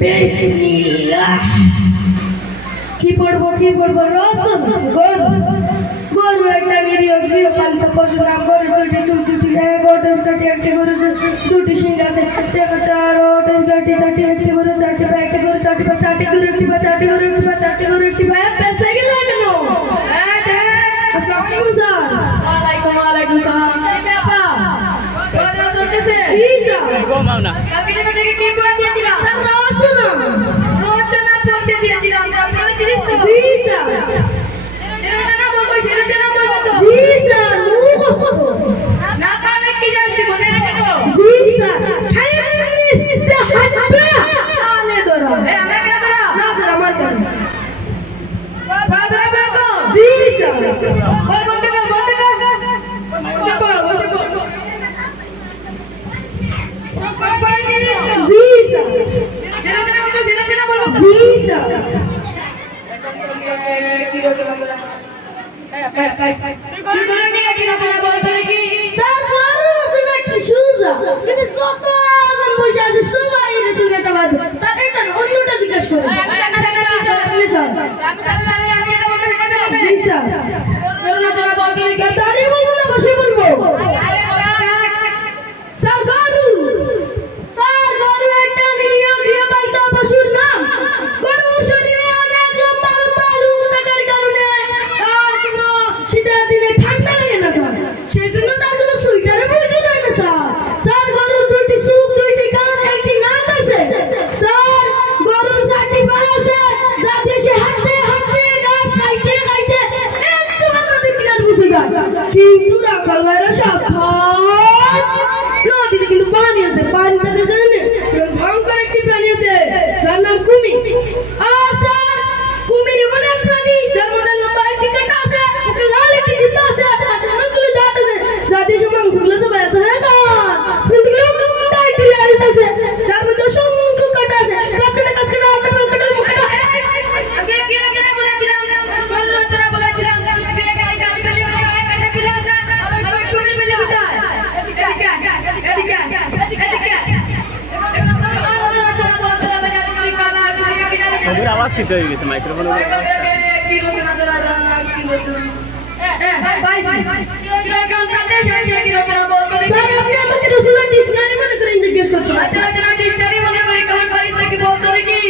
বিসমিল্লাহ। কি পড়বো রসুন গরু একটা নিরীহ গৃহপালিত পশু নাম গরু দুইটি চুল দুটি এক ওটের কাটি একটি গরু দুটি শিং আছে চার ওটের কাটি চারটি একটি গরু চারটি পা একটি গরু চারটি পা চারটি গরু একটি পা চারটি গরু একটি পা চারটি গরু একটি পা পেছে গেল কেন? আসসালামু আলাইকুম স্যার। ওয়ালাইকুম সালাম। আপা পড়াশোনা চলতেছে? জি স্যার। ঘুমাও না। কালকে থেকে কি পড়া দিয়েছিলাম? স্যার রচনা পড়তে দিয়েছিলাম। আপনারা জিনিস তো? জি স্যার। জি স্যার। না পারলে কি জানতে মনে আছে তো? জি স্যার। আলে ধরো। আমি কেন ধরো? না স্যার আমার কেন? ধরো জি স্যার। বলতে কর। জি স্যার। জি স্যার। কি রচনা বলা? স্যার গরু রচনা কি সুজা? কিন্তু যত আজন বসে আছে সবাই রচনাটা পারবে। স্যার এটা অন্যটা জিজ্ঞেস করুন। জি স্যার। স্যার দাঁড়িয়ে বলবো না বসে বলবো? স্যার গরু একটা নিরীহ গৃহপালিত পশুর নাম। গরুর শরীরে অনেক লম্বা লুম থাকার কারণে আর কোনো শীতের দিনে ঠান্ডা লাগে না স্যার, সেই জন্য তার কোনো সোয়েটারের প্রয়োজন হয় না স্যার। স্যার গরুর দুটি চোখ, দুইটি কান, একটি নাক আছে। স্যার গরুর চারটি পা আছে, যা দিয়ে সে হাঁটতে ঘাস খাইতে একদম নদীর কিনার বুঝে যায়। কিন্তু রাখাল ভাইরা সাবধান, নদীতে কিন্তু পানি আছে, পানি থেকে জানেন ভয়ঙ্কর একটি প্রাণী আছে যার নাম কুমির। আর স্যার কুমির এমন এক প্রাণী যার মধ্যে লম্বা একটি কাঁটা আছে, ওকে লাল একটি জিহ্বা আছে, পাশে অনেকগুলো দাঁত আছে, যা দিয়ে সে মাংসগুলো সবাই আছে কিন্তু লম্বা একটি লাল আছে যার মধ্যে অসংখ্য কাঁটা আছে। খবর আওয়াজ কিতে হয়ে গেছে মাইক্রোফোনের আওয়াজটা। স্যার আপনি আমাকে রসুলের ডিকশনারি মনে করে জিজ্ঞেস করছেন? ডিকশনারি মনে করি কবে বাড়িতে কি বলতে হয় কি?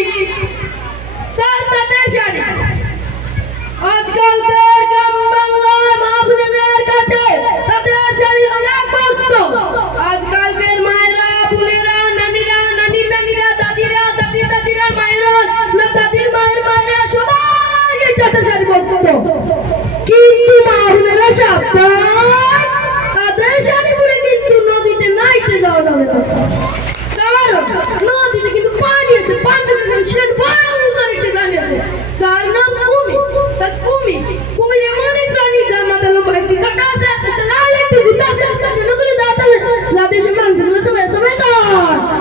স্যার তাদের শাড়ি আজকালকার গ্রাম বাংলার মা বোনেদের কাছে তাদের শাড়ি অনেক ভক্ত। আজকালকার মায়েরা, বোনেরা, নানিরা, দাদিরা মায়েরা, দাদির মায়েরা সবাই তাদের শাড়ি ভক্ত। কিন্তু মা বোনেরা সাবধান, তাদের শাড়ি পরে কিন্তু নদীতে নাইতে যাওয়া যাবে না, কারণ নদীতে কিন্তু পানি আছে, পানিতে সে ভয়ঙ্কর একটি প্রাণী আছে যার নাম কুমির। স্যার কুমির এমন এক প্রাণী যার মাথায় লম্বা একটি কাঁটা আছে, লাল একটি জিহ্বা আছে, নদীতে দাঁত আছে, যাতে সে মাংসগুলো সবাই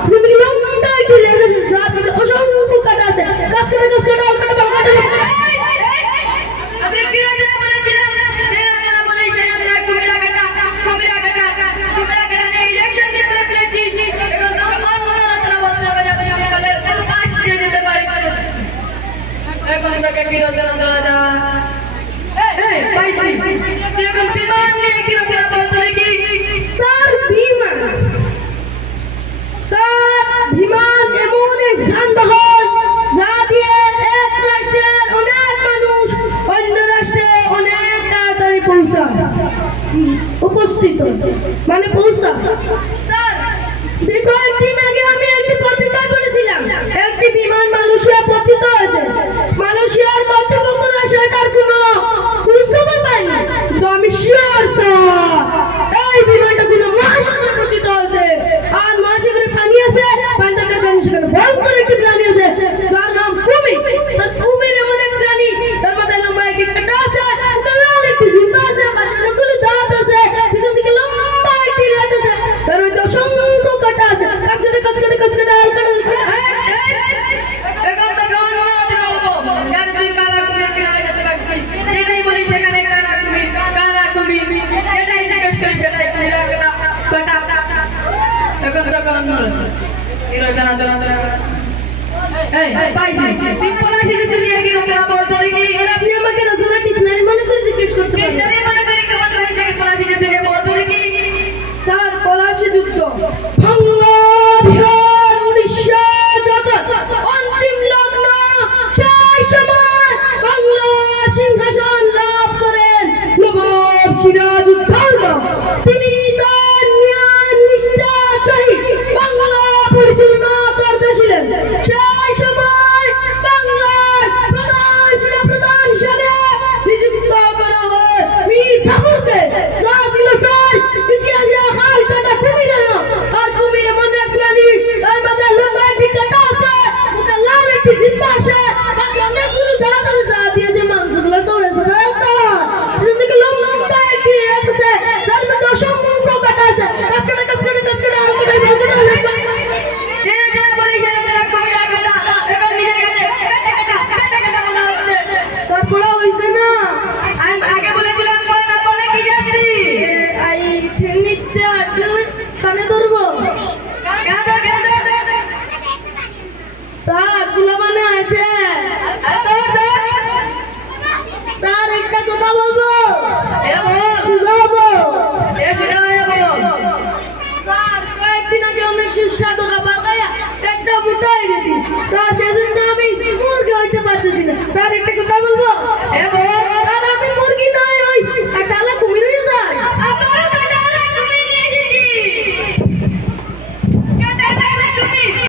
যেদিকে লম্বা একটি লেজ আছে যার মধ্যে অসংখ্য কাঁটা আছে, গাছ কাটা বিমান এমন এক যানবাহন যা দিয়ে এক রাষ্ট্রের অনেক মানুষ অন্য রাষ্ট্রে অনেক তাড়াতাড়ি উপস্থিত পৌঁছা। স্যার কয়েকদিন আগে আমি একটি পত্রিকায় পড়েছিলাম একটি বিমান মালয়েশিয়া পতিত হয়েছে। মালয়েশিয়ার কর্তৃপক্ষরা সেটার কোনো খোঁজখবর পায়নি, তো আমি শিওর স্যার এই বিমানটা কোনো মহাসাগরে পতিত হয়েছে। আর মহাসাগরে পানি আছে, পানি থাকার কারণে সেখানে ভয়ঙ্কর একটি প্রাণী আছে যার নাম কুমির। স্যার কুমির এমন এক প্রাণী তার মাথায় লম্বা একটি কাঁটা আছে, লাল একটি জিহ্বা আছে, পাশে অনেকগুলো দাঁত আছে, পিছন দিকে লম্বা একটি লেজ আছে, তার মধ্যে অসংখ্য কাঁটা আছে, এই পাইছি তুই পলাশি তুই নিয়ে কি কথা বলতো কি এর আপনি আমাকে রসনা ডিকশনারি মনে করে জিজ্ঞেস করতে পারেন ডিকশনারি মনে করে কেমন হইছে কি পলাশি তুই নিয়ে বলতো কি স্যার পলাশি যুদ্ধ বাংলা বিহার উড়িষ্যা জগৎ অন্তিম লগ্ন সেই সময় বাংলা সিংহাসন লাভ করেন নবাব সিরাজউদ্দৌলা তিনি তার ন্যায় নিষ্ঠার সহিত বাংলা পরিচালনা করতেছিলেন সেই সময় বাংলার প্রধান সেনাপ্রধান হিসেবে নিযুক্ত করা হয় মীর জাফরকে যা ছিল স্যার ইতিহাসে হাল কাটা কুমির আর কুমিরের মনে প্রাণী তার মধ্যে লম্বা একটি কাটা আছে মুখে লাল একটি জিব্বা আছে পাশে অনেকগুলো দাঁত আছে যা দিয়েছে মাংসগুলো সব এসে এদিকে লম্বা একটি আছে তার মধ্যে অসংখ্য কাটা আছে কাছড়া আর কোথায় বলতে পড়া হইছে না আমি আগে বলেছিলাম পড়া না বলে কি যাচ্ছি আই টেনিসতে আটলে কানে ধরবো স্যার গুলামানে আছে স্যার একটা কথা বলবো স্যার কয়েকদিন আগে অনেক সুস্বাদু খাবার খাইয়া একটা মোটা হয়ে গেছি স্যার সেজন্য আমি মুরগি হইতে পারতেছি না স্যার